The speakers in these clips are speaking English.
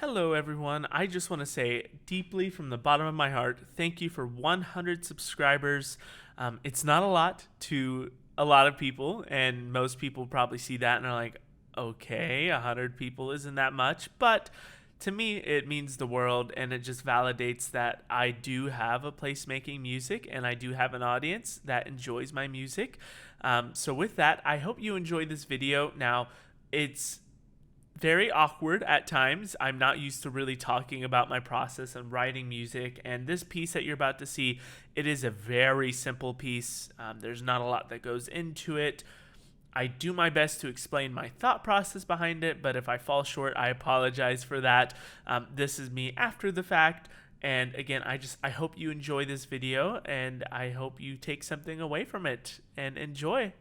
Hello, everyone. I just want to say deeply from the bottom of my heart, thank you for 100 subscribers. It's not a lot to a lot of people, and most people probably see that and are like, okay, 100 people isn't that much. But to me, it means the world, and it just validates that I do have a place making music, and I do have an audience that enjoys my music. So, with that, I hope you enjoyed this video. Now, it's very awkward at times. I'm not used to really talking about my process and writing music, and this piece that you're about to see, it is a very simple piece. There's not a lot that goes into it. I do my best to explain my thought process behind it, but if I fall short, I apologize for that. This is me after the fact, and again, I hope you enjoy this video, and I hope you take something away from it and enjoy.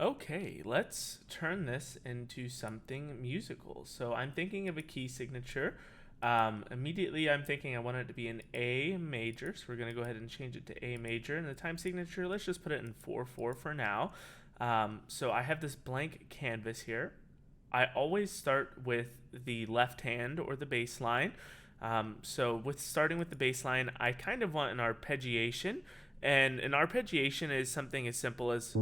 Okay, let's turn this into something musical. So I'm thinking of a key signature. Immediately, I'm thinking I want it to be an A major. So we're going to go ahead and change it to A major. And the time signature, let's just put it in 4/4 for now. So I have this blank canvas here. I always start with the left hand or the bass line. So with starting with the bass line, I kind of want an arpeggiation. And an arpeggiation is something as simple as...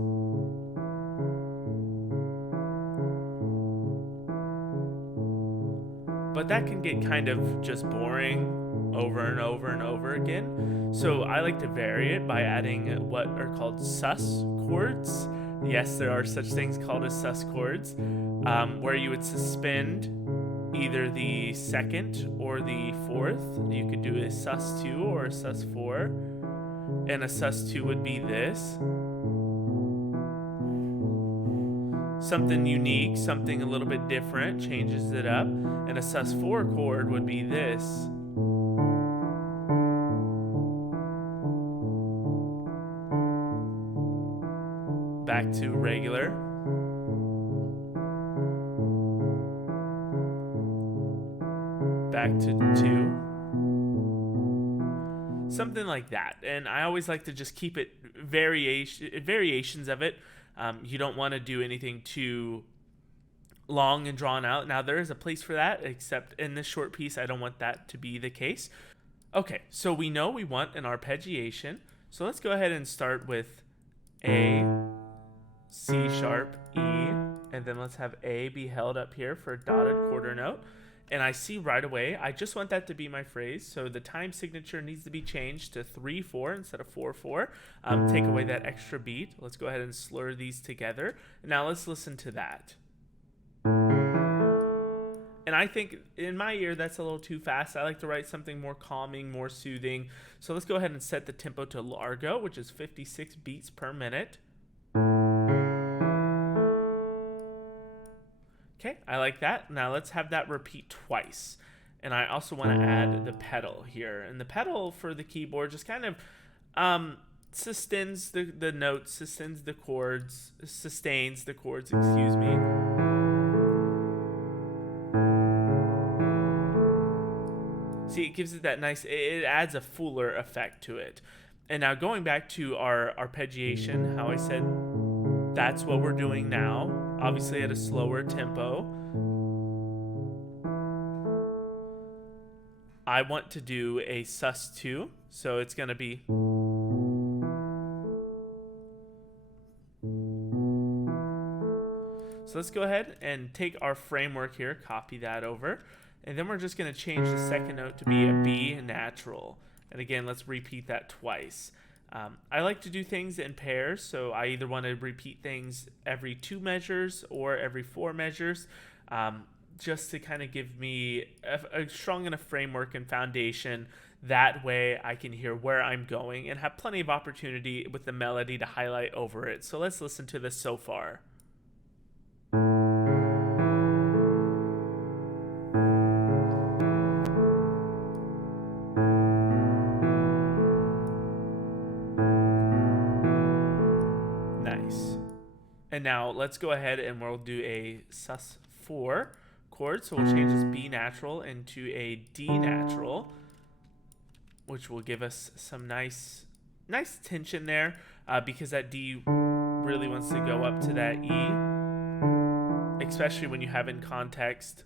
but that can get kind of just boring over and over and over again. So I like to vary it by adding what are called sus chords. Yes, there are such things called as sus chords, where you would suspend either the second or the fourth. You could do a sus2 or a sus4, and a sus2 would be this. Something unique, something a little bit different, changes it up. And a sus4 chord would be this. Back to regular. Back to 2. Something like that. And I always like to just keep it variations of it. You don't want to do anything too long and drawn out. Now, there is a place for that, except in this short piece, I don't want that to be the case. Okay, so we know we want an arpeggiation. So let's go ahead and start with A, C sharp, E, and then let's have A be held up here for a dotted quarter note. And I see right away, I just want that to be my phrase. So the time signature needs to be changed to 3/4 instead of 4/4. Take away that extra beat. Let's go ahead and slur these together. Now let's listen to that. And I think in my ear, that's a little too fast. I like to write something more calming, more soothing. So let's go ahead and set the tempo to largo, which is 56 beats per minute. Okay, I like that. Now let's have that repeat twice. And I also want to add the pedal here. And the pedal for the keyboard just kind of sustains the notes, sustains the chords, excuse me. See, it gives it that nice, it adds a fuller effect to it. And now going back to our arpeggiation, how I said that's what we're doing now, obviously at a slower tempo. I want to do a sus2, so it's going to be... So let's go ahead and take our framework here, copy that over, and then we're just going to change the second note to be a B natural. And again, let's repeat that twice. I like to do things in pairs, so I either want to repeat things every 2 measures or every 4 measures, just to kind of give me a strong enough framework and foundation. That way I can hear where I'm going and have plenty of opportunity with the melody to highlight over it. So let's listen to this so far. And now let's go ahead and we'll do a sus4 chord. So we'll change this B natural into a D natural, which will give us some nice tension there, because that D really wants to go up to that E. especially when you have in context.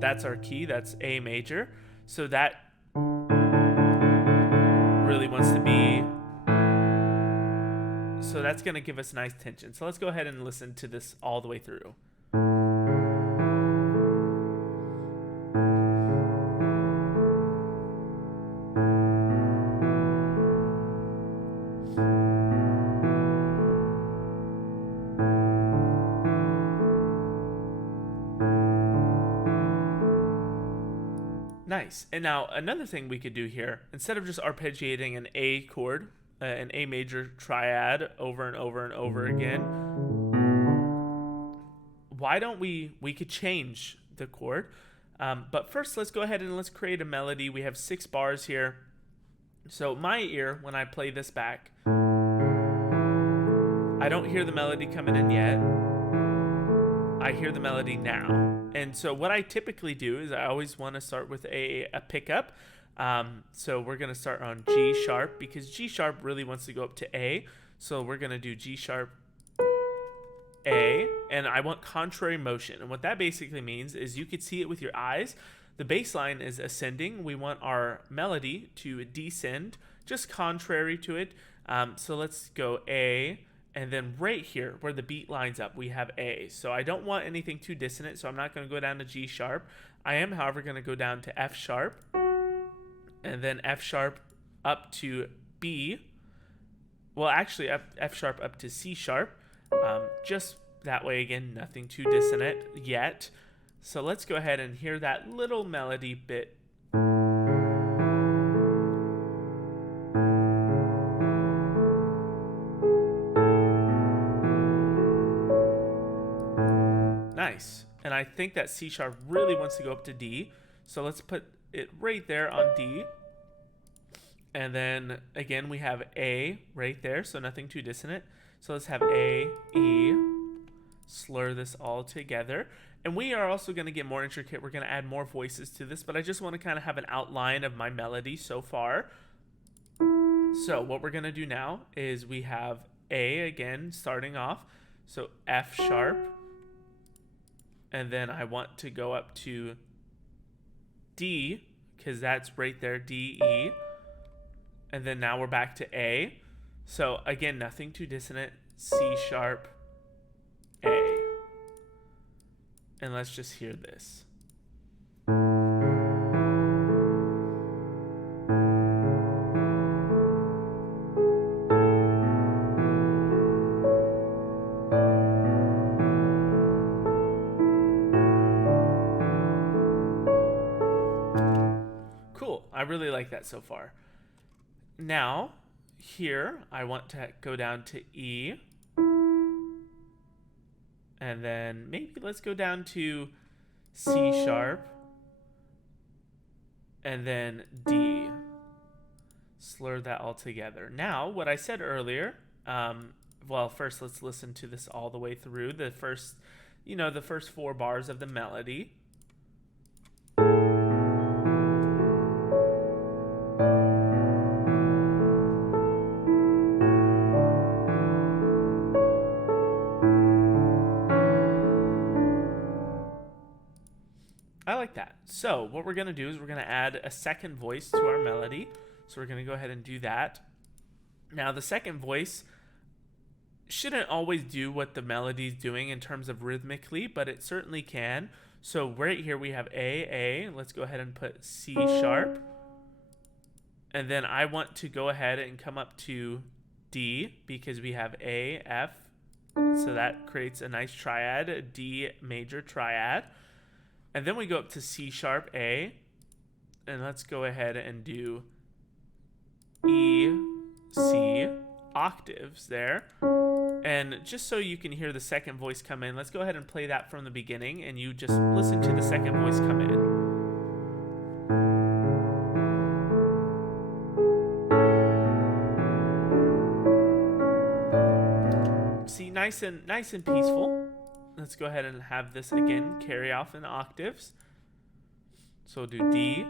That's our key, that's A major. So that really wants to be, so that's going to give us nice tension. So let's go ahead and listen to this all the way through. Nice. And now another thing we could do here, instead of just arpeggiating an A chord, an A major triad over and over and over again, why don't we could change the chord. But first, let's go ahead and let's create a melody. We have 6 bars here. So my ear, when I play this back, I don't hear the melody coming in yet. I hear the melody now. And so what I typically do is I always want to start with a pickup. So we're going to start on G sharp because G sharp really wants to go up to A. So we're going to do G sharp, A, and I want contrary motion. And what that basically means is you could see it with your eyes. The bass line is ascending. We want our melody to descend, just contrary to it. So let's go A. And then right here, where the beat lines up, we have A. So I don't want anything too dissonant, so I'm not going to go down to G sharp. I am, however, going to go down to F sharp, and then F sharp up to B. Well, actually, F sharp up to C sharp. Just that way, again, nothing too dissonant yet. So let's go ahead and hear that little melody bit. Nice. And I think that C sharp really wants to go up to D. So let's put it right there on D. And then again, we have A right there. So nothing too dissonant. So let's have A, E, slur this all together. And we are also going to get more intricate. We're going to add more voices to this, but I just want to kind of have an outline of my melody so far. So what we're going to do now is we have A again starting off. So F sharp. And then I want to go up to D, because that's right there, D, E. And then now we're back to A. So again, nothing too dissonant, C sharp, A. And let's just hear this. I really like that so far. Now, here, I want to go down to E. And then maybe let's go down to C sharp. And then D. Slur that all together. Now, what I said earlier, well, first let's listen to this all the way through. The first 4 bars of the melody. I like that. So what we're going to do is we're going to add a second voice to our melody. So we're going to go ahead and do that. Now the second voice shouldn't always do what the melody's doing in terms of rhythmically, but it certainly can. So right here we have A. Let's go ahead and put C sharp. And then I want to go ahead and come up to D because we have A, F. So that creates a nice triad, a D major triad. And then we go up to C sharp, A. And let's go ahead and do E, C, octaves there. And just so you can hear the second voice come in, let's go ahead and play that from the beginning, and you just listen to the second voice come in. See, nice and peaceful. Let's go ahead and have this again carry off in octaves. So we'll do D.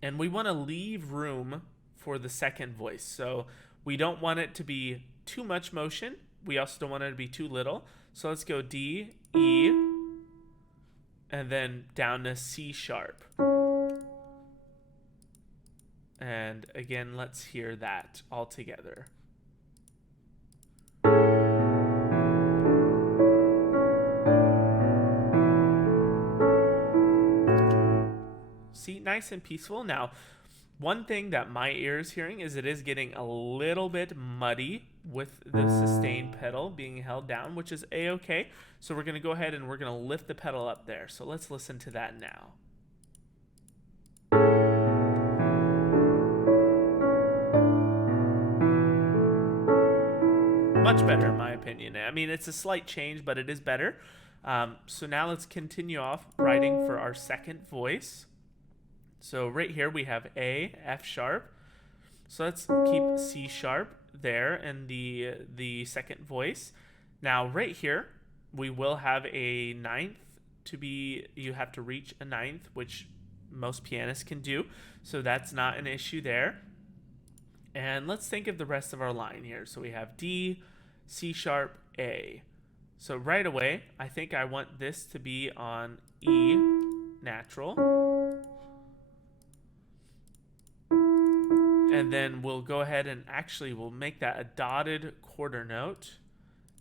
And we want to leave room for the second voice. So We don't want it to be too much motion. We also don't want it to be too little. So let's go D, E, and then down to C sharp. And again, let's hear that all together. See, nice and peaceful. Now, one thing that my ear is hearing is it is getting a little bit muddy with the sustain pedal being held down, which is a-okay. So we're going to go ahead and we're going to lift the pedal up there. So let's listen to that now. Much better in my opinion. I mean, it's a slight change, but it is better. So now let's continue off writing for our second voice. So right here we have A, F sharp. So let's keep C sharp there in the second voice. Now right here we will have a ninth to be, you have to reach a ninth, which most pianists can do. So that's not an issue there. And let's think of the rest of our line here. So we have D, C sharp, A. So right away, I think I want this to be on E natural. And then we'll go ahead and actually we'll make that a dotted quarter note.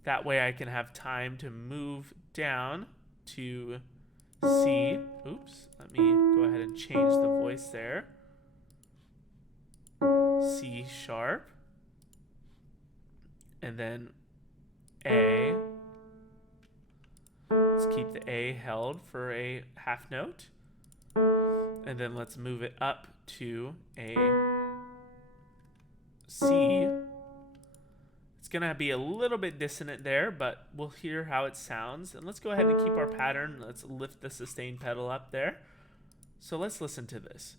That way I can have time to move down to C. Oops, let me go ahead and change the voice there. C sharp. And then A. Let's keep the A held for a half note. And then let's move it up to a C. It's going to be a little bit dissonant there, but we'll hear how it sounds. And let's go ahead and keep our pattern. Let's lift the sustain pedal up there. So let's listen to this.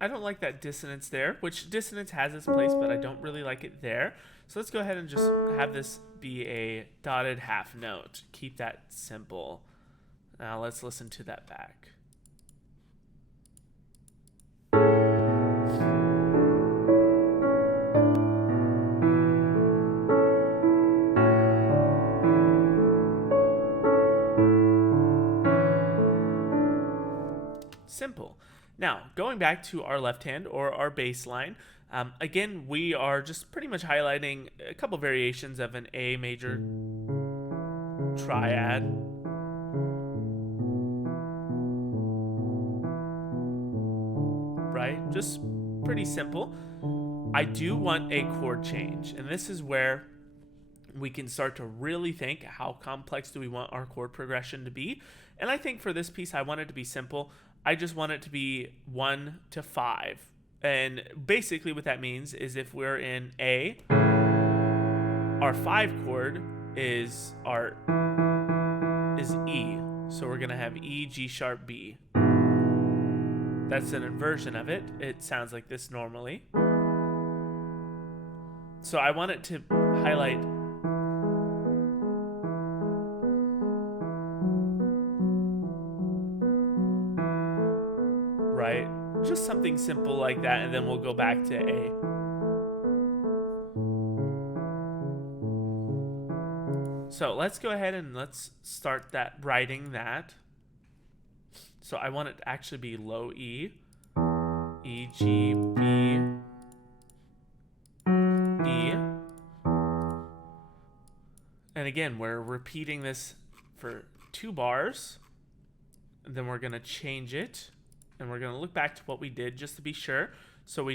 I don't like that dissonance there, which dissonance has its place, but I don't really like it there. So let's go ahead and just have this be a dotted half note. Keep that simple. Now let's listen to that back. Simple. Now, going back to our left hand or our bass line, again, we are just pretty much highlighting a couple variations of an A major triad. Right? Just pretty simple. I do want a chord change, and this is where we can start to really think how complex do we want our chord progression to be. And I think for this piece, I want it to be simple. I just want it to be 1 to 5. And basically what that means is if we're in A, our 5 chord is E. So we're going to have E, G sharp, B. That's an inversion of it. It sounds like this normally. So I want it to highlight right? Just something simple like that, and then we'll go back to A. So let's go ahead and let's start that writing that. So I want it to actually be low E, E, G, B, E. And again, we're repeating this for 2 bars. And then we're going to change it. And we're going to look back to what we did just to be sure. So we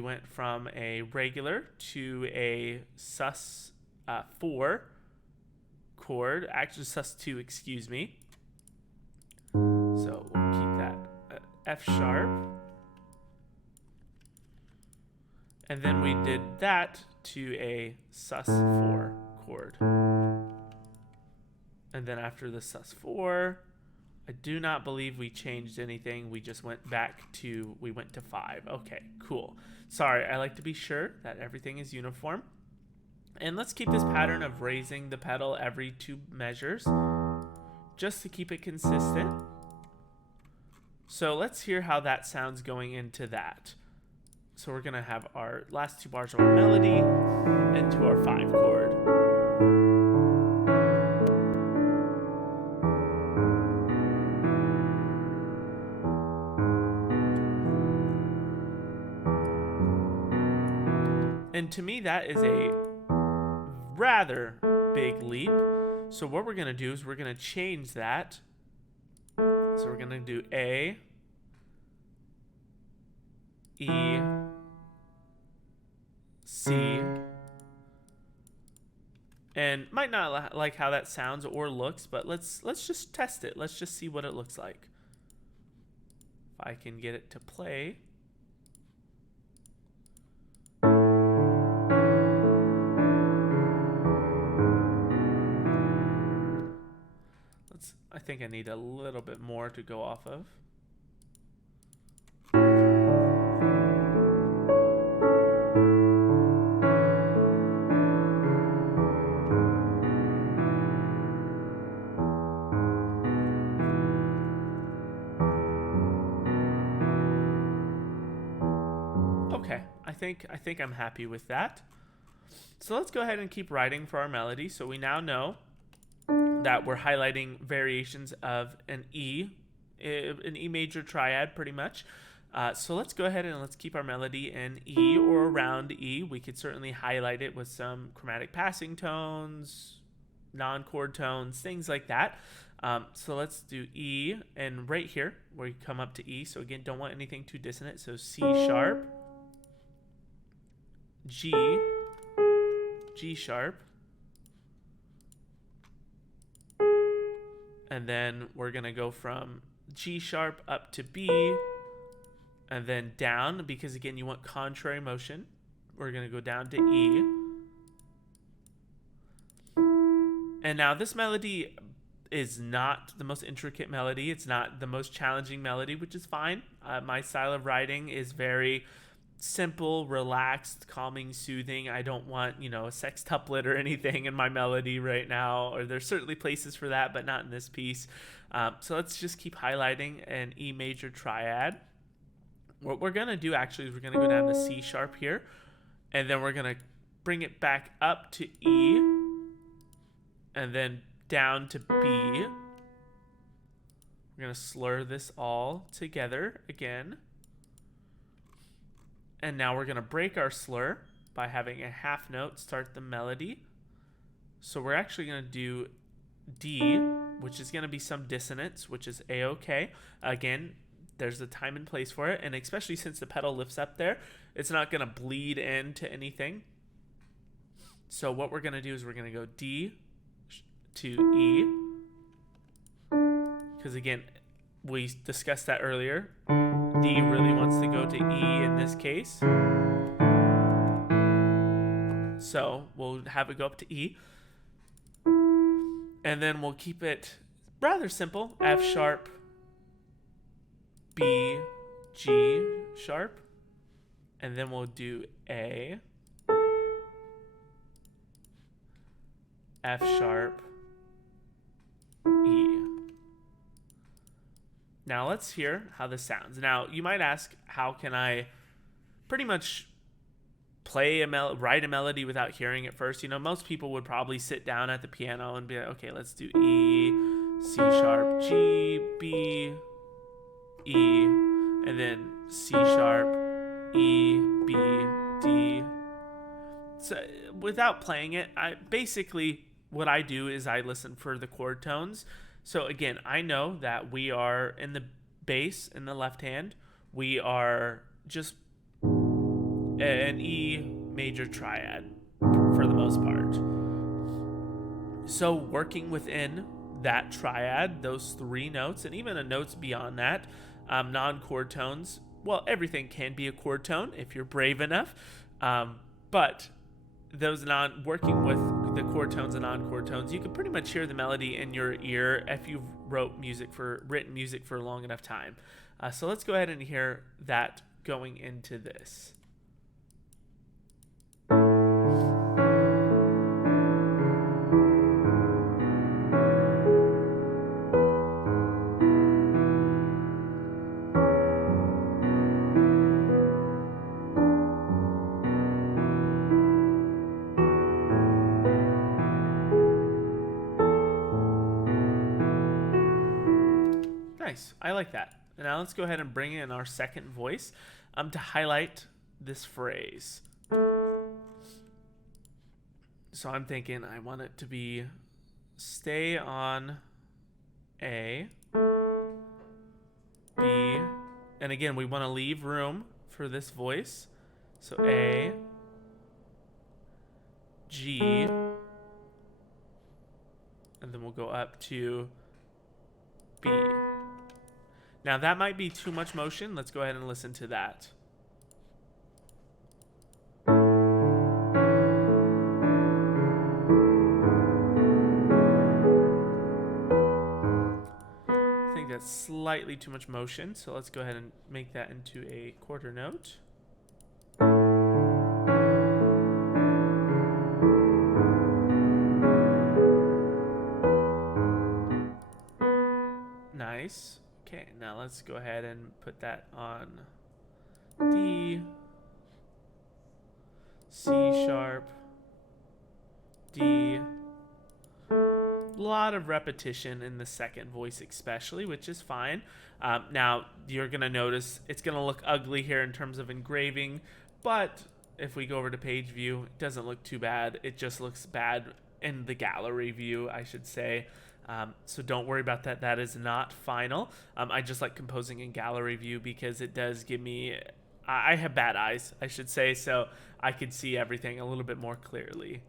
went from a regular to a sus4 chord, actually sus2, excuse me. So we'll keep that F sharp. And then we did that to a sus4 chord. And then after the sus4, I do not believe we changed anything. We just went we went to 5. Okay, cool. Sorry, I like to be sure that everything is uniform. And let's keep this pattern of raising the pedal every 2 measures, just to keep it consistent. So let's hear how that sounds going into that. So we're gonna have our last 2 bars of our melody into our 5 chord. And to me, that is a rather big leap. So what we're going to do is we're going to change that. So we're going to do A, E, C, and might not like how that sounds or looks, but let's just test it. Let's just see what it looks like. If I can get it to play. I think I need a little bit more to go off of. Okay, I think I'm happy with that. So let's go ahead and keep writing for our melody. So we now know that we're highlighting variations of an E major triad pretty much. So let's go ahead and let's keep our melody in E or around E. We could certainly highlight it with some chromatic passing tones, non-chord tones, things like that. So let's do E, and right here where you come up to E. So again, don't want anything too dissonant. So C sharp, G, G sharp, and then we're going to go from G sharp up to B, and then down, because again, you want contrary motion. We're going to go down to E. And now this melody is not the most intricate melody. It's not the most challenging melody, which is fine. My style of writing is very simple, relaxed, calming, soothing. I don't want, a sextuplet or anything in my melody right now, or there's certainly places for that, but not in this piece. So let's just keep highlighting an E major triad. What we're going to do actually is we're going to go down to C sharp here, and then we're going to bring it back up to E, and then down to B. We're going to slur this all together again. And now we're going to break our slur by having a half note start the melody. So we're actually going to do D, which is going to be some dissonance, which is A-okay. Again, there's a time and place for it, and especially since the pedal lifts up there, it's not going to bleed into anything. So what we're going to do is we're going to go D to E, because again, we discussed that earlier. D really wants to go to E in this case. So we'll have it go up to E. And then we'll keep it rather simple. F sharp, B, G sharp. And then we'll do A, F sharp, E. Now let's hear how this sounds. Now you might ask, how can I pretty much write a melody without hearing it first? Most people would probably sit down at the piano and be like, okay, let's do E, C sharp, G, B, E, and then C sharp, E, B, D. So without playing it, what I do is I listen for the chord tones. So again, I know that we are in the bass in the left hand. We are just an E major triad for the most part. So working within that triad, those 3 notes, and even the notes beyond that, non-chord tones, well, everything can be a chord tone if you're brave enough. But working with the chord tones and non-chord tones, you can pretty much hear the melody in your ear if you've written music for a long enough time. So let's go ahead and hear that going into this. Nice. I like that. And now let's go ahead and bring in our second voice to highlight this phrase. So I'm thinking I want it to be stay on A, B, and again, we want to leave room for this voice. So A, G, and then we'll go up to B. Now that might be too much motion. Let's go ahead and listen to that. I think that's slightly too much motion, so let's go ahead and make that into a quarter note. Nice. Okay, now let's go ahead and put that on D, C sharp, D. A lot of repetition in the second voice especially, which is fine. Now, you're going to notice it's going to look ugly here in terms of engraving, but if we go over to page view, it doesn't look too bad. It just looks bad in the gallery view, I should say. So don't worry about that. That is not final. I just like composing in gallery view because it does give me, I have bad eyes, I should say, so I could see everything a little bit more clearly.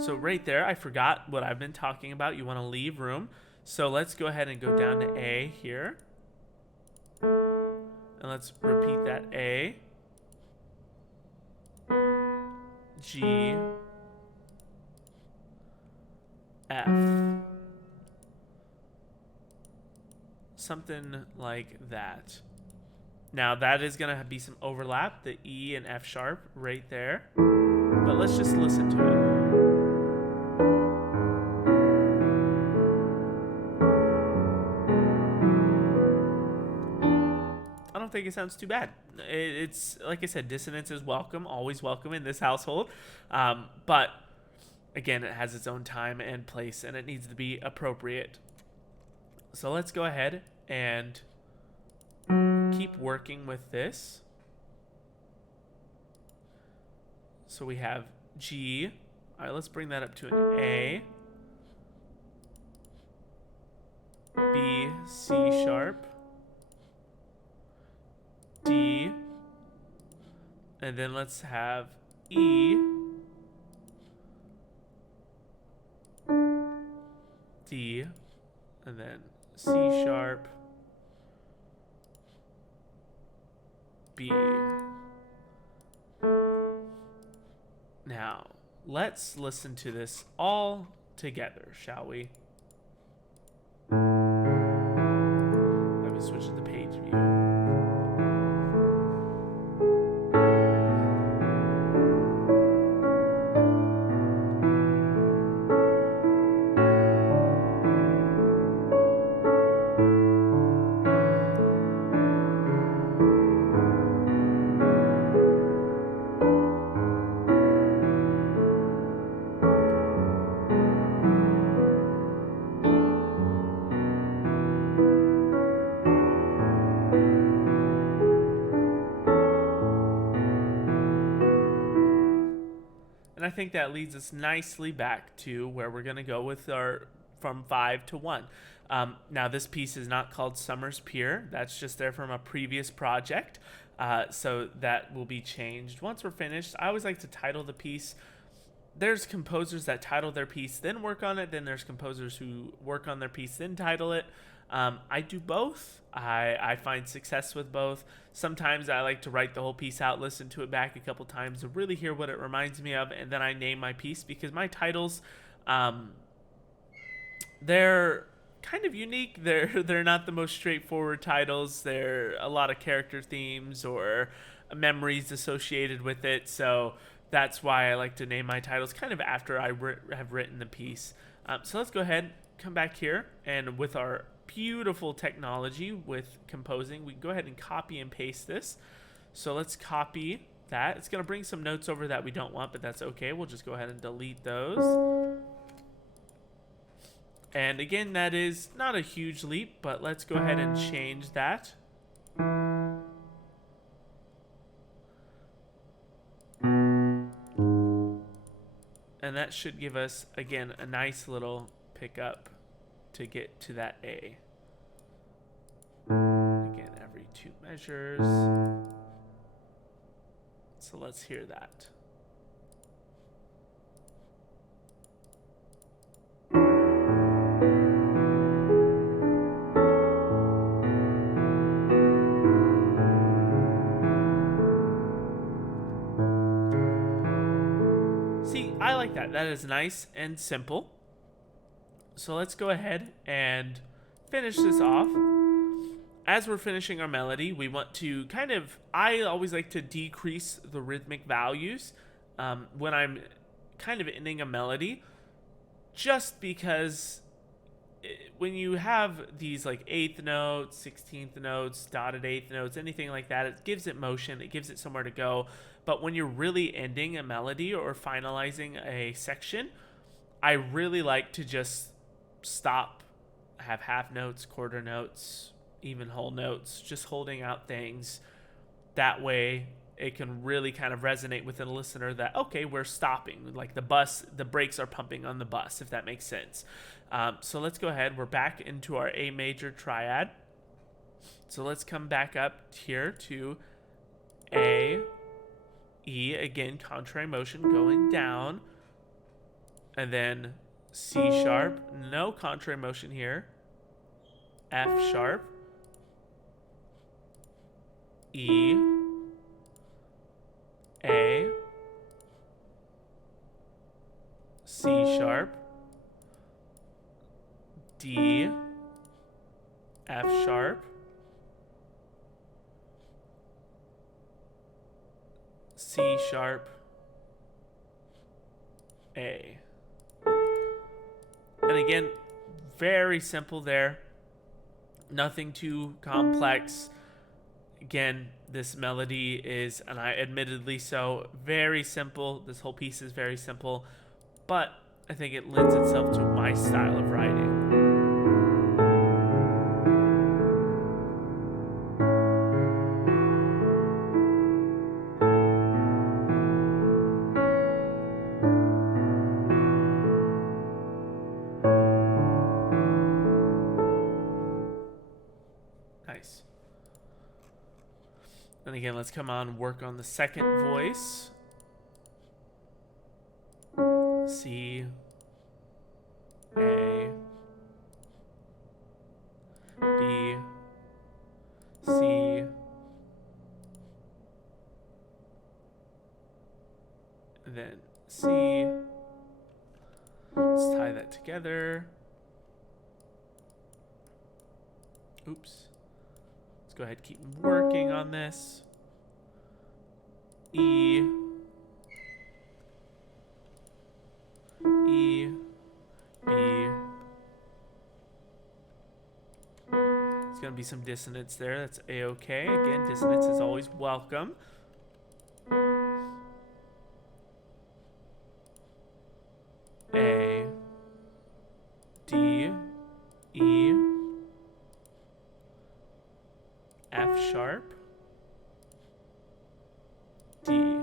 So right there, I forgot what I've been talking about. You want to leave room. So let's go ahead and go down to A here. And let's repeat that A. G, F, something like that. Now that is going to be some overlap, the E and F sharp right there, but let's just listen to it. I don't think it sounds too bad. It's like I said, dissonance is welcome, always welcome in this household. But again, it has its own time and place, and it needs to be appropriate. So let's go ahead and keep working with this. So we have G. All right, let's bring that up to an A. B, C sharp. D, and then let's have E, D, and then C sharp, B. Now, let's listen to this all together, shall we? Let me switch to the page view. And I think that leads us nicely back to where we're going to go with our from 5 to 1. Now, this piece is not called Summer's Pier. That's just there from a previous project. So that will be changed once we're finished. I always like to title the piece. There's composers that title their piece, then work on it. Then there's composers who work on their piece, then title it. I do both. I find success with both. Sometimes I like to write the whole piece out, listen to it back a couple times to really hear what it reminds me of, and then I name my piece, because my titles, they're kind of unique. They're not the most straightforward titles. They're a lot of character themes or memories associated with it. So that's why I like to name my titles kind of after I have written the piece. So let's go ahead, come back here, and with our beautiful technology with composing, we can go ahead and copy and paste this. So let's copy that. It's going to bring some notes over that we don't want, but that's okay. We'll just go ahead and delete those. And again, that is not a huge leap, but let's go ahead and change that. And that should give us, again, a nice little pickup to get to that A. Again, every 2 measures. So let's hear that. I like that. That is nice and simple. So let's go ahead and finish this off. As we're finishing our melody, we want to I always like to decrease the rhythmic values when I'm kind of ending a melody, just because when you have these like 8th notes, 16th notes, dotted 8th notes, anything like that, it gives it motion, it gives it somewhere to go. But when you're really ending a melody or finalizing a section, I really like to just stop, have half notes, quarter notes, even whole notes, just holding out things. That way it can really kind of resonate with the listener that, okay, we're stopping. Like the brakes are pumping on the bus, if that makes sense. So let's go ahead. We're back into our A major triad. So let's come back up here to A, E, again, contrary motion going down, and then C sharp, no contrary motion here, F sharp, E, A, C sharp, D, F sharp, C sharp, A. And again, very simple there. Nothing too complex. Again, this melody is, and I admittedly so, very simple. This whole piece is very simple, but I think it lends itself to my style of writing. Nice. And again, let's come on, work on the second voice. C, A, B, C, and then C. Let's tie that together. Oops. Let's go ahead and keep working on this. E, E, B. There's going to be some dissonance there. That's A-okay. Again, dissonance is always welcome. A, D, E, F sharp, D.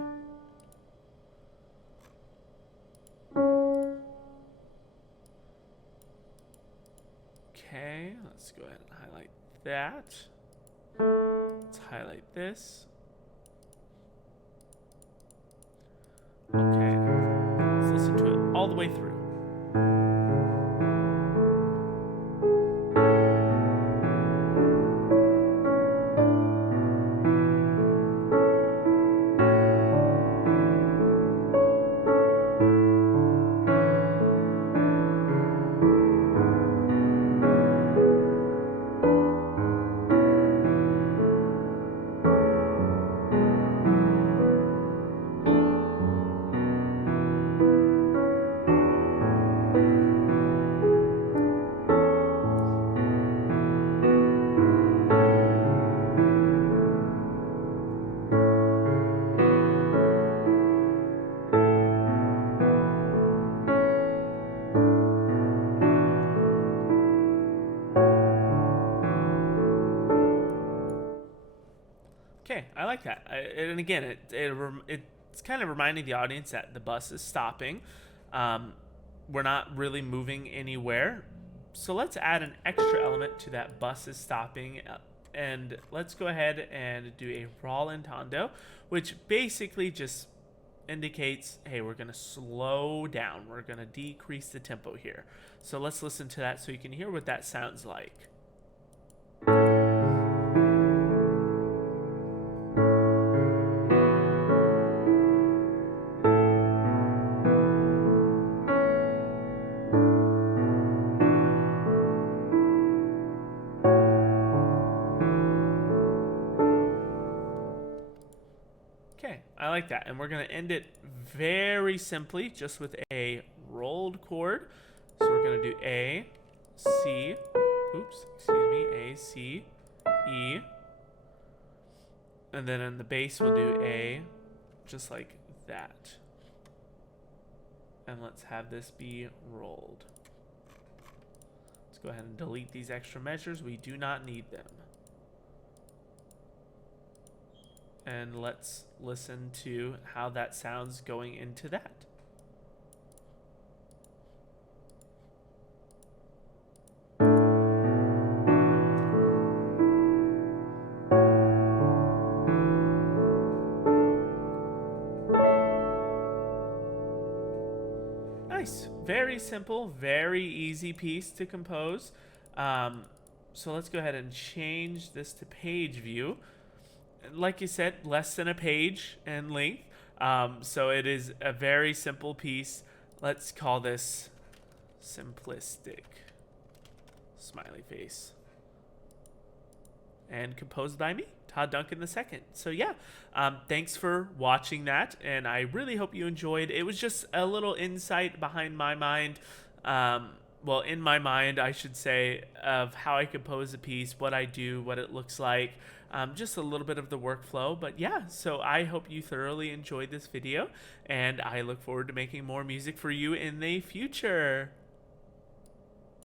Okay, let's go ahead and highlight that. Let's highlight this. Okay, let's listen to it all the way through. I like that. And again, it's kind of reminding the audience that the bus is stopping. We're not really moving anywhere. So let's add an extra element to that bus is stopping. And let's go ahead and do a rallentando, which basically just indicates, hey, we're going to slow down. We're going to decrease the tempo here. So let's listen to that so you can hear what that sounds like. Okay, I like that. And we're going to end it very simply, just with a rolled chord. So we're going to do A, C, A, C, E. And then in the bass, we'll do A, just like that. And let's have this be rolled. Let's go ahead and delete these extra measures. We do not need them. And let's listen to how that sounds going into that. Nice. Very simple, very easy piece to compose. So let's go ahead and change this to page view. Like you said, less than a page in length. So it is a very simple piece. Let's call this simplistic. Smiley face. And composed by me, Todd Dunken II. So yeah, thanks for watching that, and I really hope you enjoyed. It was just a little insight behind my mind, well, in my mind, I should say, of how I compose a piece, what I do, what it looks like, just a little bit of the workflow. But yeah, so I hope you thoroughly enjoyed this video, and I look forward to making more music for you in the future.